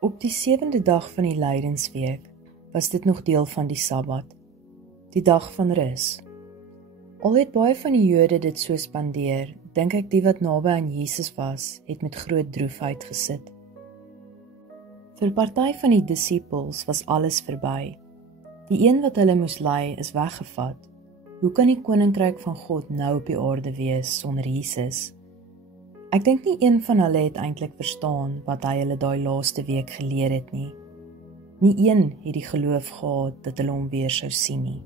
Op die 7de dag van die Lydensweek was dit nog deel van die Sabbat, die dag van rus. Al het baie van die Jode dit so spandeer, dink ek die wat naby aan Jesus was, het met groot droefheid gesit. Vir party van die disippels was alles verby. Die een wat hulle moes lei is weggevat. Hoe kan die koninkryk van God nou op die aarde wees sonder Jesus? Ek dink nie een van hulle het eintlik verstaan wat hy hulle daai laaste week geleer het nie. Nie een het die geloof gehad dat hulle hom weer sou sien nie.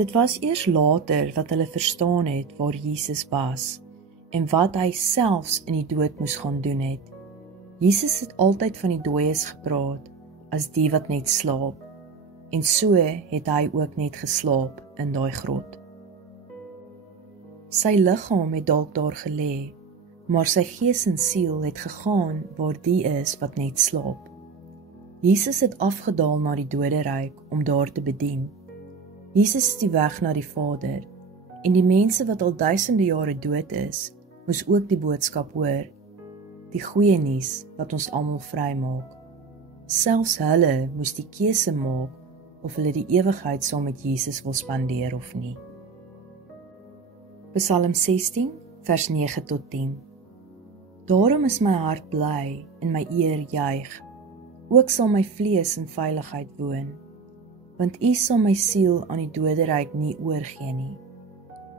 Dit was eers later wat hulle verstaan het waar Jesus was en wat hy selfs in die dood moes gaan doen het. Jesus het altyd van die dooies gepraat as die wat net slaap, en so het hy ook net geslaap in daai grot. Sy liggaam het dalk daar gelê, maar sy gees en siel het gegaan waar die is wat net slaap. Jesus het afgedaal na die doderyk om daar te bedien. Jesus is die weg na die Vader, en die mense wat al duisende jare dood is, moes ook die boodskap hoor, die goeie nuus wat ons almal vrymaak. Selfs hulle moes die keuse maak of hulle die ewigheid saam met Jesus wil spandeer of nie. Psalm 16, vers 9 tot 10. Daarom is my hart bly en my eer juig, ook sal my vlees in veiligheid woon, want U sal my siel aan die doderyk nie oorgee nie.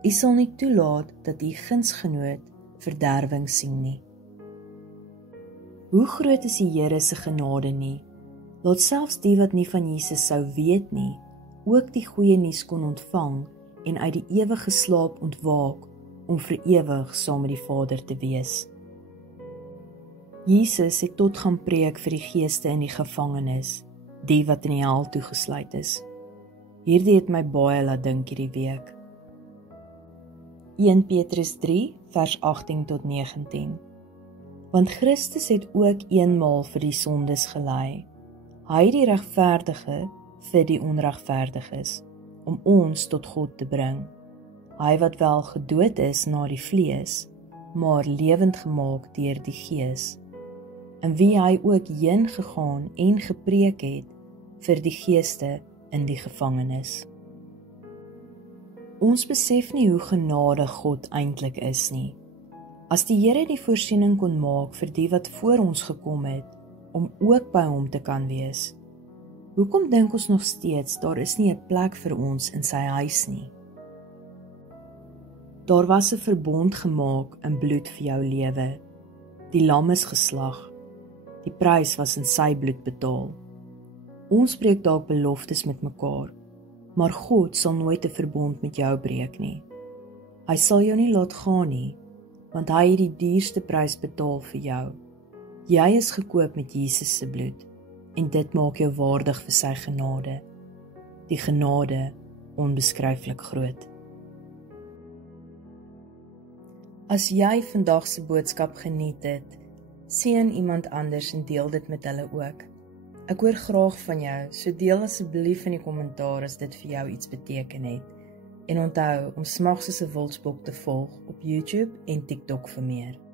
U sal nie toelaat dat U gunsgenoot verderwing sien nie. Hoe groot is die Here se genade nie? Laat selfs die wat nie van Jesus sou weet nie, ook die goeie nuus kon ontvang en uit die ewige slaap ontwaak om vir ewig saam met die Vader te wees. Jesus het tot gaan preek vir die geeste in die gevangenis, die wat in die hel toegesluit is. Hierdie het my baie laat dink hierdie week. 1 Petrus 3, vers 18 tot 19. Want Christus het ook eenmaal vir die sondes gelei, hy die regverdige vir die onregverdiges, om ons tot God te bring. Hy wat wel gedood is na die vlees, maar lewend gemaak deur die Gees, in wie hy ook heen gegaan en gepreek het vir die geeste in die gevangenis. Ons besef nie hoe genadig God eintlik is nie. As die Here die voorsiening kon maak vir die wat voor ons gekom het, om ook by hom te kan wees, hoekom dink ons nog steeds daar is nie 'n plek vir ons in sy huis nie? Daar was 'n verbond gemaak in bloed vir jou lewe. Die lam is geslag. Die prys was in sy bloed betaal. Ons breek dalk beloftes met mekaar, maar God sal nooit 'n verbond met jou breek nie. Hy sal jou nie laat gaan nie, want hy het die duurste prys betaal vir jou. Jy is gekoop met Jesus se bloed, en dit maak jou waardig vir sy genade. Die genade onbeskryflik groot. As jy vandag se boodskap geniet het, seën iemand anders en deel dit met hulle ook. Ek hoor graag van jou, so deel asseblief in die kommentaar as dit vir jou iets beteken het. En onthou om Smag soos 'n wildsbok te volg op YouTube en TikTok vir meer.